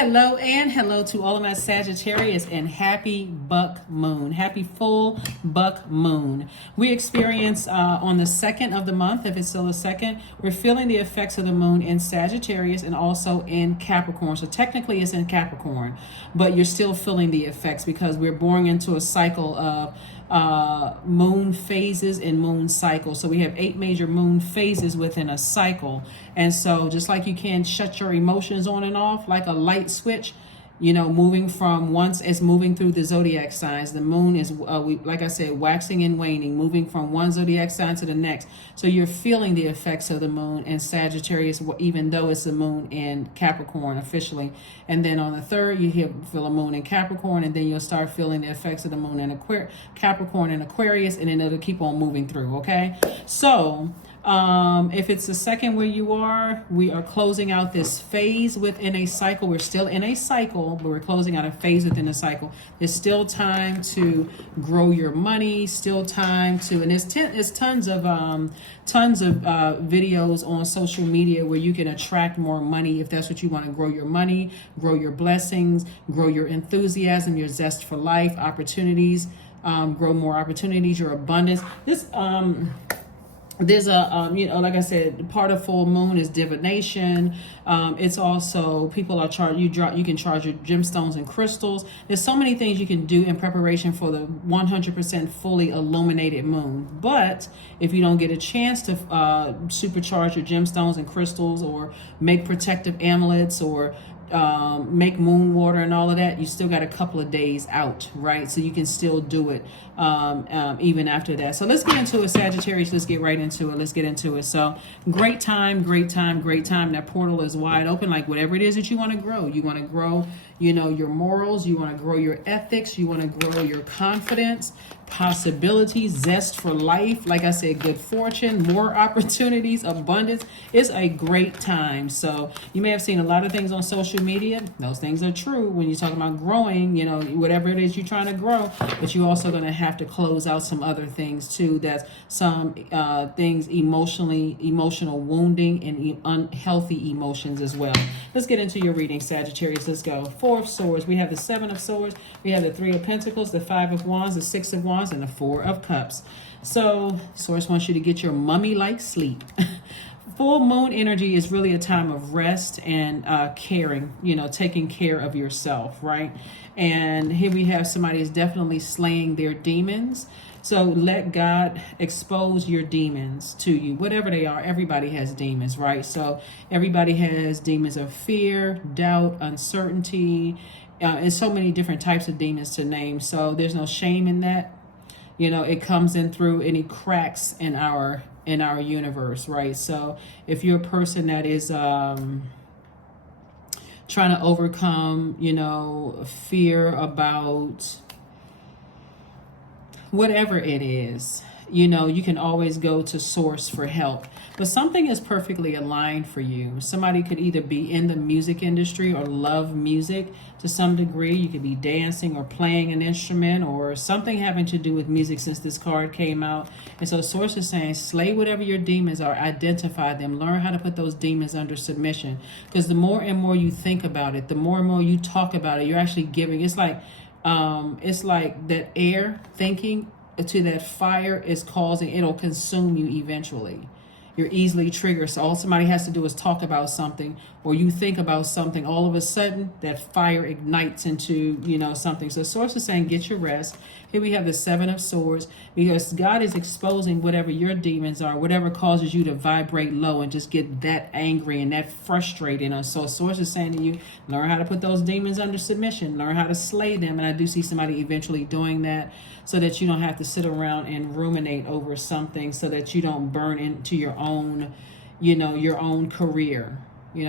hello, and hello to all of my Sagittarius, and happy buck moon. Happy full buck moon. We experience on the 2nd of the month, if it's still the 2nd, we're feeling the effects of the moon in Sagittarius and also in Capricorn. So technically it's in Capricorn, but you're still feeling the effects because we're born into a cycle of moon phases and moon cycles. So we have 8 major moon phases within a cycle. And so just like you can't shut your emotions on and off like a light switch, you know, moving from once it's moving through the zodiac signs. The moon is, like I said, waxing and waning, moving from one zodiac sign to the next. So you're feeling the effects of the moon in Sagittarius, even though it's the moon in Capricorn officially. And then on the 3rd, you feel a moon in Capricorn, and then you'll start feeling the effects of the moon in Capricorn and Aquarius, and then it'll keep on moving through, okay? So if it's the 2nd where you are, we are closing out this phase within a cycle. We're still in a cycle, but we're closing out a phase within a cycle. There's still time to grow your money, still time to, and there's tons of videos on social media where you can attract more money if that's what you want to grow your money, grow your blessings, grow your enthusiasm, your zest for life, opportunities, grow more opportunities, your abundance. There's a, like I said, part of full moon is divination. It's also, people are you can charge your gemstones and crystals. There's so many things you can do in preparation for the 100% fully illuminated moon. But if you don't get a chance to supercharge your gemstones and crystals, or make protective amulets, or make moon water and all of that, you still got a couple of days out, right? So you can still do it even after that. So let's get into it, Sagittarius. Let's get right into it. Let's get into it. So great time, great time, great time. That portal is wide open. Like whatever it is that you want to grow. You want to grow, your morals. You want to grow your ethics. You want to grow your confidence, possibilities, zest for life. Like I said, good fortune, more opportunities, abundance. It's a great time. So you may have seen a lot of things on social media. Those things are true when you're talking about growing, whatever it is you're trying to grow, but you're also going to have to close out some other things too. That's some things emotional wounding and unhealthy emotions as well. Let's get into your reading, Sagittarius. Let's go. 4 of Swords. We have the 7 of Swords. We have the 3 of Pentacles, the 5 of Wands, the 6 of Wands, and the 4 of Cups. So Source wants you to get your mummy-like sleep. Full moon energy is really a time of rest and caring, taking care of yourself, right? And here we have somebody is definitely slaying their demons. So let God expose your demons to you, whatever they are. Everybody has demons, right? So everybody has demons of fear, doubt, uncertainty, and so many different types of demons to name. So there's no shame in that. It comes in through any cracks in our universe, right? So if you're a person that is trying to overcome, fear about whatever it is, you can always go to Source for help. But something is perfectly aligned for you. Somebody could either be in the music industry or love music to some degree. You could be dancing or playing an instrument or something having to do with music, since this card came out. And so Source is saying, slay whatever your demons are, identify them, learn how to put those demons under submission. Because the more and more you think about it, the more and more you talk about it, you're actually giving. It's like that air thinking to that fire is causing, it'll consume you eventually. You're easily triggered. So all somebody has to do is talk about something, or you think about something, all of a sudden that fire ignites into, something. So Source is saying, get your rest. Here we have the 7 of Swords, because God is exposing whatever your demons are, whatever causes you to vibrate low and just get that angry and that frustrated. And so Source is saying to you, learn how to put those demons under submission, learn how to slay them. And I do see somebody eventually doing that, so that you don't have to sit around and ruminate over something, so that you don't burn into your own, your own career.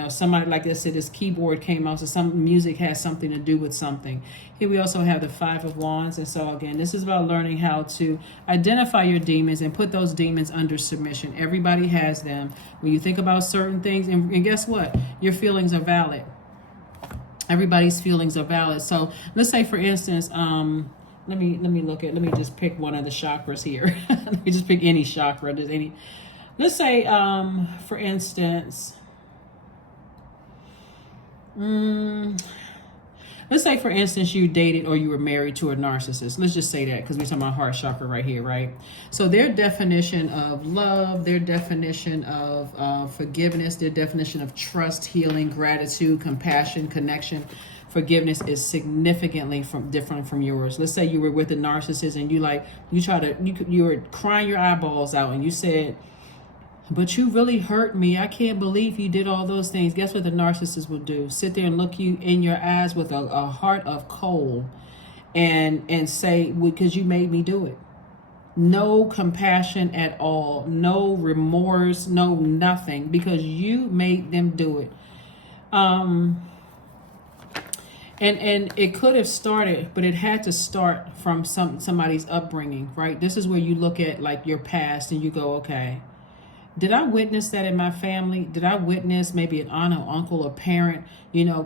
Somebody, like I said, this keyboard came out, so some music has something to do with something. Here we also have the 5 of Wands. And so again, this is about learning how to identify your demons and put those demons under submission. Everybody has them. When you think about certain things, and guess what? Your feelings are valid. Everybody's feelings are valid. So let's say, for instance, let me just pick one of the chakras here. Let me just pick any chakra. Let's say, for instance, let's say, for instance, you dated or you were married to a narcissist. Let's just say that because we're talking about heart chakra right here, right? So their definition of love, their definition of forgiveness, their definition of trust, healing, gratitude, compassion, connection, forgiveness is significantly different from yours. Let's say you were with a narcissist and you were crying your eyeballs out and you said, but you really hurt me. I can't believe you did all those things. Guess what the narcissist will do? Sit there and look you in your eyes with a heart of coal and say, because you made me do it. No compassion at all. No remorse. No nothing. Because you made them do it. And it could have started, but it had to start from somebody's upbringing, right? This is where you look at like your past and you go, okay, did I witness that in my family? Did I witness maybe an aunt or uncle or parent,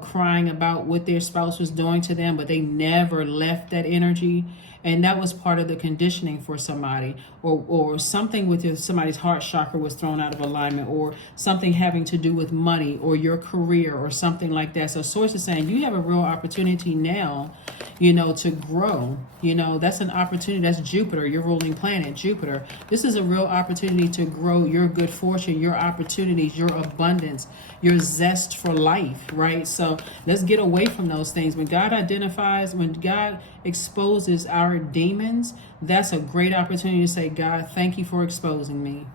crying about what their spouse was doing to them, but they never left that energy? And that was part of the conditioning for somebody, or something with somebody's heart chakra was thrown out of alignment, or something having to do with money or your career or something like that. So Source is saying you have a real opportunity now, to grow. That's an opportunity. That's Jupiter, your ruling planet, Jupiter. This is a real opportunity to grow your good fortune, your opportunities, your abundance, your zest for life, right? So let's get away from those things. When God exposes our demons, that's a great opportunity to say, God, thank you for exposing me.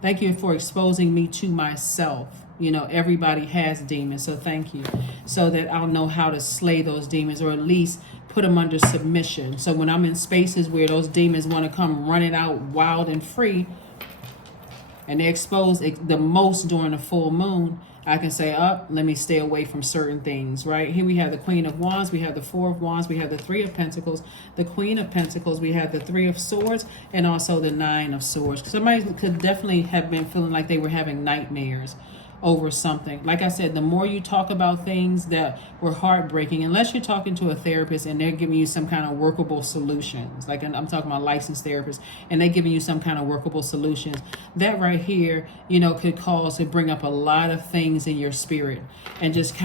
Thank you for exposing me to myself. Everybody has demons, so thank you. So that I'll know how to slay those demons, or at least put them under submission. So when I'm in spaces where those demons want to come running out wild and free, and they expose the most during a full moon, I can say, let me stay away from certain things, right? Here we have the Queen of Wands, we have the Four of Wands, we have the Three of Pentacles, the Queen of Pentacles, we have the Three of Swords, and also the Nine of Swords. Somebody could definitely have been feeling like they were having nightmares over something. Like I said, the more you talk about things that were heartbreaking, unless you're talking to a therapist and they're giving you some kind of workable solutions, like I'm talking about licensed therapists, and they're giving you some kind of workable solutions, that right here, could cause to bring up a lot of things in your spirit, and just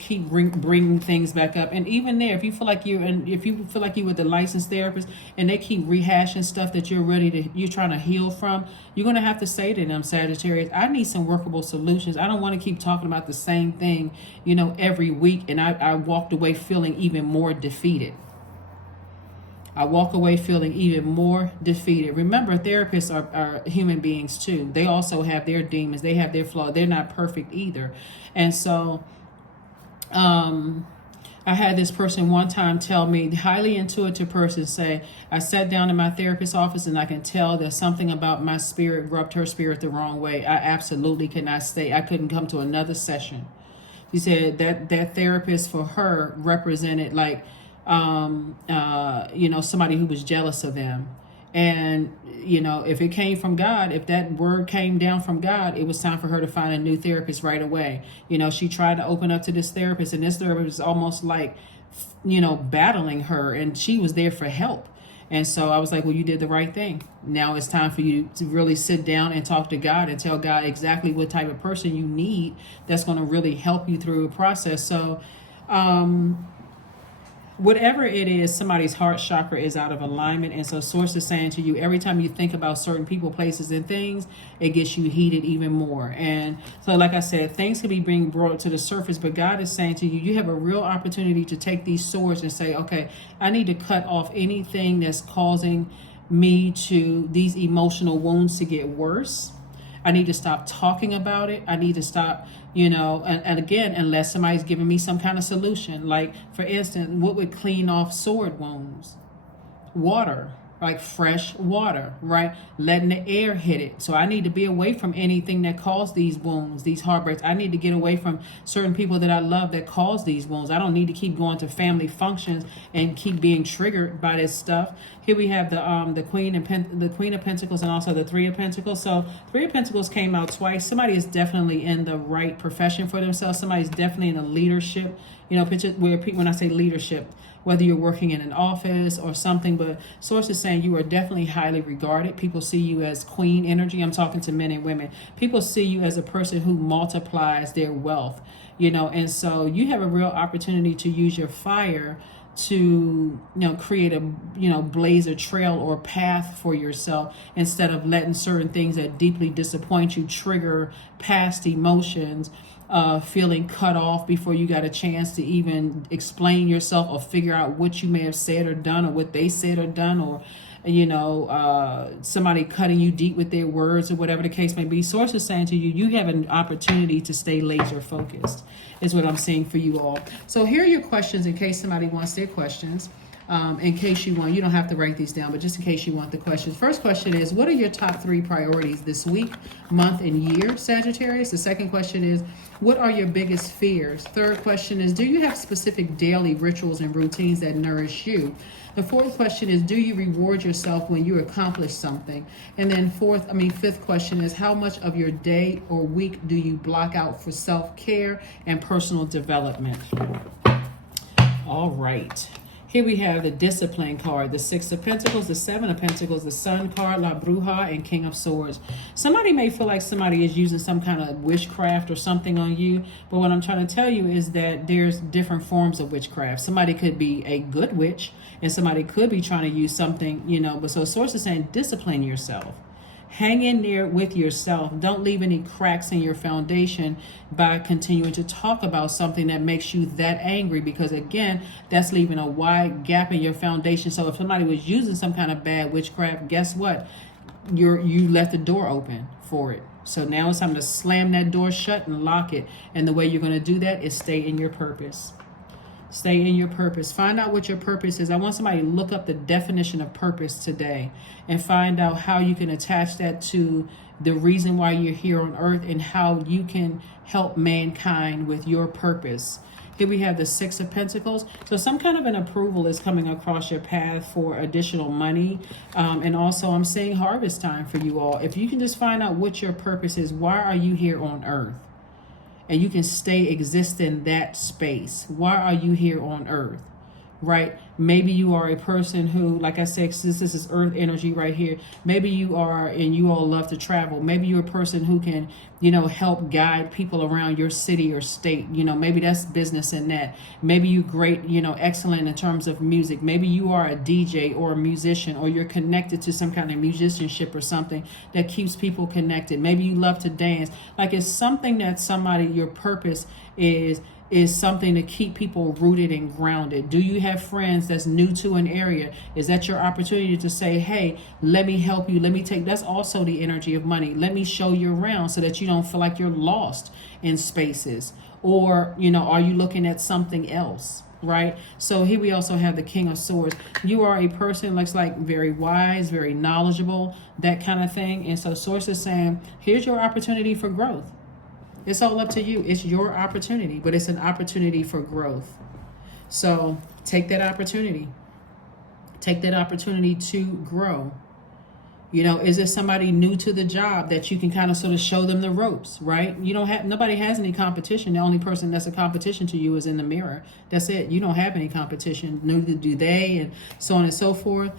keep bringing things back up. And even there, if you feel like you're with the licensed therapist and they keep rehashing stuff that you're trying to heal from, you're going to have to say to them, Sagittarius, I need some workable solutions. I don't want to keep talking about the same thing, every week. And I walked away feeling even more defeated. I walk away feeling even more defeated. Remember, therapists are human beings too. They also have their demons. They have their flaws. They're not perfect either. And so, I had this person one time tell me, highly intuitive person say, I sat down in my therapist's office and I can tell that something about my spirit rubbed her spirit the wrong way. I absolutely could not stay. I couldn't come to another session. She said that therapist for her represented like, somebody who was jealous of them. And, if it came from God, if that word came down from God, it was time for her to find a new therapist right away. She tried to open up to this therapist, and this therapist was almost like, battling her, and she was there for help. And so I was like, well, you did the right thing. Now it's time for you to really sit down and talk to God and tell God exactly what type of person you need that's going to really help you through the process. So, whatever it is, somebody's heart chakra is out of alignment. And so Source is saying to you, every time you think about certain people, places, and things, it gets you heated even more. And so, like I said, things can be being brought to the surface, but God is saying to you, you have a real opportunity to take these swords and say, okay, I need to cut off anything that's causing me to these emotional wounds to get worse. I need to stop talking about it. I need to stop, and again, unless somebody's giving me some kind of solution. Like, for instance, what would clean off sword wounds? Water, like fresh water, right? Letting the air hit it. So I need to be away from anything that caused these wounds, these heartbreaks. I need to get away from certain people that I love that cause these wounds. I don't need to keep going to family functions and keep being triggered by this stuff. Here we have the Queen of Pentacles and also the Three of Pentacles. So Three of Pentacles came out twice. Somebody is definitely in the right profession for themselves. Somebody's definitely in a leadership. When I say leadership, whether you're working in an office or something, but Source is saying you are definitely highly regarded. People see you as queen energy. I'm talking to men and women. People see you as a person who multiplies their wealth. And so you have a real opportunity to use your fire to create a blaze a trail or path for yourself, instead of letting certain things that deeply disappoint you trigger past emotions, feeling cut off before you got a chance to even explain yourself or figure out what you may have said or done, or what they said or done, or somebody cutting you deep with their words, or whatever the case may be. Source is saying to you, you have an opportunity to stay laser focused, is what I'm seeing for you all. So here are your questions in case somebody wants their questions. In case you don't have to write these down, but just in case you want the questions. First question is, what are your top 3 priorities this week, month, and year, Sagittarius? The second question is, what are your biggest fears? Third question is, do you have specific daily rituals and routines that nourish you? The fourth question is, do you reward yourself when you accomplish something? And then fifth question is, how much of your day or week do you block out for self-care and personal development? All right. Here we have the Discipline card, the 6 of Pentacles, the 7 of Pentacles, the Sun card, La Bruja, and King of Swords. Somebody may feel like somebody is using some kind of witchcraft or something on you, but what I'm trying to tell you is that there's different forms of witchcraft. Somebody could be a good witch, and somebody could be trying to use something, but so Source is saying discipline yourself. Hang in there with yourself. Don't leave any cracks in your foundation by continuing to talk about something that makes you that angry, because again, that's leaving a wide gap in your foundation. So if somebody was using some kind of bad witchcraft, guess what? You left the door open for it. So now it's time to slam that door shut and lock it. And the way you're going to do that is stay in your purpose. Stay in your purpose. Find out what your purpose is. I want somebody to look up the definition of purpose today and find out how you can attach that to the reason why you're here on earth, and how you can help mankind with your purpose. Here we have the 6 of Pentacles. So some kind of an approval is coming across your path for additional money. And also I'm seeing harvest time for you all. If you can just find out what your purpose is, why are you here on earth? And you can exist in that space. Why are you here on earth? Right? Maybe you are a person who, like I said, this is earth energy right here. Maybe you are, and you all love to travel. Maybe you're a person who can, help guide people around your city or state. Maybe that's business in that. Maybe you're great, excellent in terms of music. Maybe you are a DJ or a musician, or you're connected to some kind of musicianship or something that keeps people connected. Maybe you love to dance. Like it's something that your purpose is something to keep people rooted and grounded. Do you have friends that's new to an area? Is that your opportunity to say, hey, let me help you. That's also the energy of money. Let me show you around so that you don't feel like you're lost in spaces. Or, are you looking at something else? Right? So here we also have the King of Swords. You are a person looks like very wise, very knowledgeable, that kind of thing. And so Source is saying, here's your opportunity for growth. It's all up to you. It's your opportunity, but it's an opportunity for growth. So take that opportunity. Take that opportunity to grow. Is there somebody new to the job that you can kind of sort of show them the ropes, right? Nobody has any competition. The only person that's a competition to you is in the mirror. That's it. You don't have any competition. Neither do they, and so on and so forth.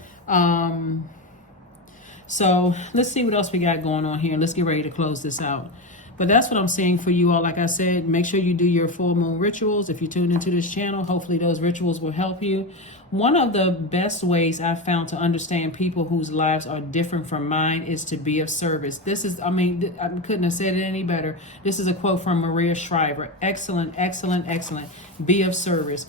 So let's see what else we got going on here. Let's get ready to close this out. But that's what I'm saying for you all. Like I said, make sure you do your full moon rituals. If you tuned into this channel, hopefully those rituals will help you. One of the best ways I've found to understand people whose lives are different from mine is to be of service. I couldn't have said it any better. This is a quote from Maria Shriver. Excellent, excellent, excellent. Be of service.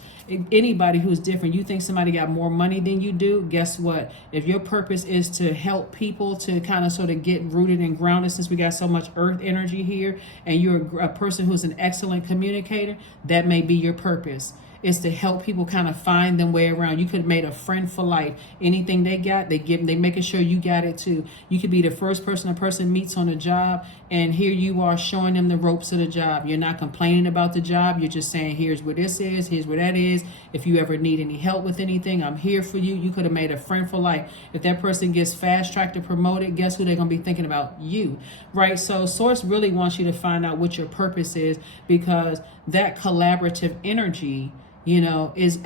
Anybody who's different, you think somebody got more money than you do, guess what? If your purpose is to help people to kind of sort of get rooted and grounded, since we got so much earth energy here, and you're a person who's an excellent communicator, that may be your purpose. Is to help people kind of find their way around. You could have made a friend for life. Anything they got, they making sure you got it too. You could be the first person a person meets on a job, and here you are showing them the ropes of the job. You're not complaining about the job. You're just saying, here's where this is, here's where that is. If you ever need any help with anything, I'm here for you. You could have made a friend for life. If that person gets fast-tracked or promoted, guess who they're going to be thinking about? You, right? So Source really wants you to find out what your purpose is, because that collaborative energy is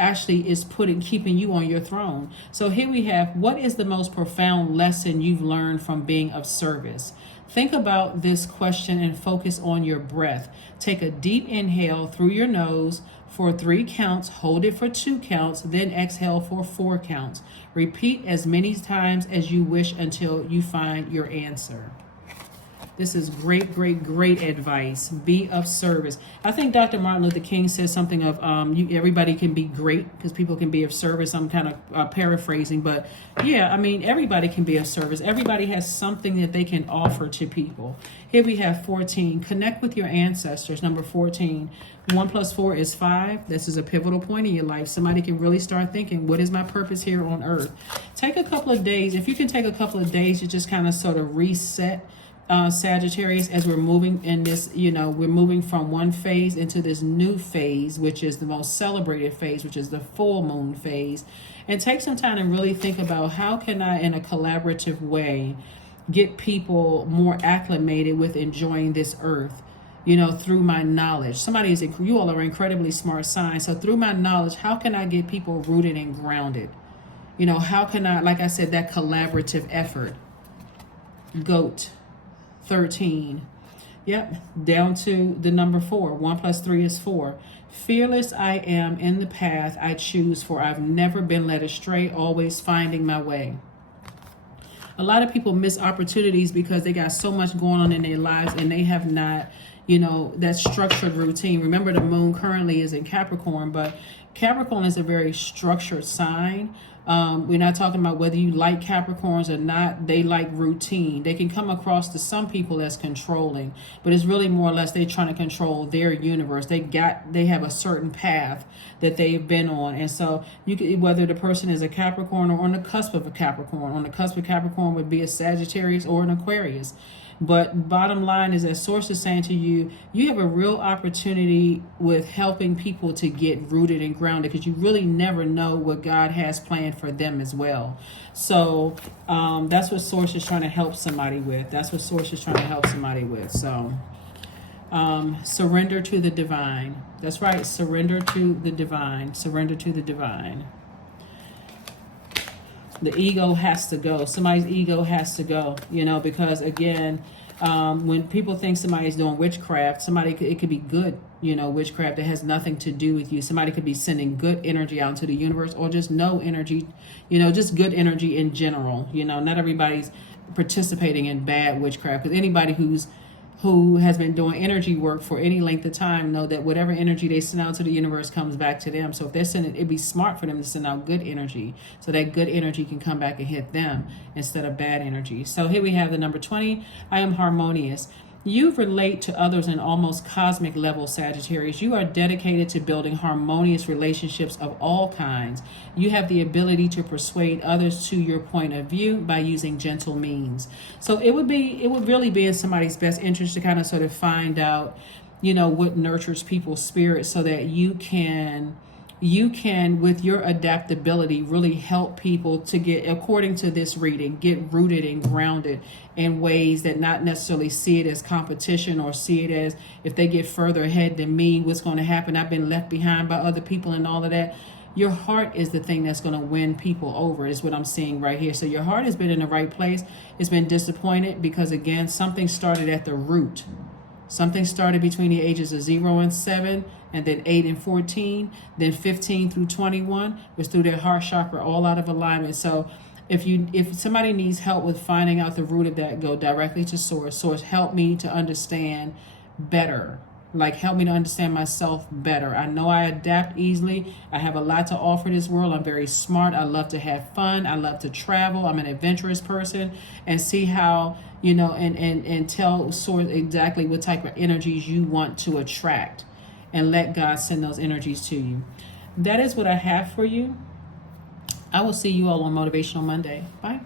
keeping you on your throne. So here we have, what is the most profound lesson you've learned from being of service? Think about this question and focus on your breath. Take a deep inhale through your nose for 3 counts, hold it for 2 counts, then exhale for 4 counts. Repeat as many times as you wish until you find your answer. This is great, great, great advice. Be of service. I think Dr. Martin Luther King says something of everybody can be great because people can be of service. I'm kind of paraphrasing, but yeah, I mean, everybody can be of service. Everybody has something that they can offer to people. Here we have 14. Connect with your ancestors. Number 14. 1 + 4 is 5. This is a pivotal point in your life. Somebody can really start thinking, what is my purpose here on earth? Take a couple of days. If you can take a couple of days to just kind of sort of reset, Sagittarius, as we're moving in this, we're moving from one phase into this new phase, which is the most celebrated phase, which is the full moon phase. And take some time and really think about how can I, in a collaborative way, get people more acclimated with enjoying this earth, through my knowledge. You all are incredibly smart signs. So through my knowledge, how can I get people rooted and grounded? How can I, like I said, that collaborative effort. Goat. 13. Yep, down to the number 4. 1 + 3 is 4. Fearless I am in the path I choose, for I've never been led astray, always finding my way. A lot of people miss opportunities because they got so much going on in their lives and they have not, that structured routine. Remember, the moon currently is in Capricorn, but Capricorn is a very structured sign. We're not talking about whether you like Capricorns or not. They like routine. They can come across to some people as controlling, but it's really more or less they're trying to control their universe. They have a certain path that they've been on, and so whether the person is a Capricorn or on the cusp of a Capricorn. On the cusp of Capricorn would be a Sagittarius or an Aquarius. But bottom line is that Source is saying to you, you have a real opportunity with helping people to get rooted and grounded, because you really never know what God has planned for them as well. So that's what Source is trying to help somebody with. So surrender to the divine. That's right. Surrender to the divine. Surrender to the divine. The ego has to go. Somebody's ego has to go, because again, when people think somebody's doing witchcraft, it could be good, witchcraft that has nothing to do with you. Somebody could be sending good energy out into the universe, or just no energy, just good energy in general. Not everybody's participating in bad witchcraft, because anybody who has been doing energy work for any length of time know that whatever energy they send out to the universe comes back to them. So if they're sending, it'd be smart for them to send out good energy, so that good energy can come back and hit them instead of bad energy. So here we have the number 20. I am harmonious. You relate to others in almost cosmic level, Sagittarius. You are dedicated to building harmonious relationships of all kinds. You have the ability to persuade others to your point of view by using gentle means. So it would really be in somebody's best interest to kind of sort of find out, what nurtures people's spirits, so that you can, with your adaptability, really help people to get, according to this reading, get rooted and grounded in ways that not necessarily see it as competition, or see it as, if they get further ahead than me, what's going to happen? I've been left behind by other people and all of that. Your heart is the thing that's going to win people over, is what I'm seeing right here. So your heart has been in the right place. It's been disappointed because, again, something started at the root. Something started between the ages of 0 and 7, and then 8 and 14, then 15 through 21 was through their heart chakra, all out of alignment. So if somebody needs help with finding out the root of that, go directly to Source. Source, help me to understand better. Help me to understand myself better. I know I adapt easily. I have a lot to offer this world. I'm very smart. I love to have fun. I love to travel. I'm an adventurous person. And see how, and tell Source exactly what type of energies you want to attract, and let God send those energies to you. That is what I have for you. I will see you all on Motivational Monday. Bye.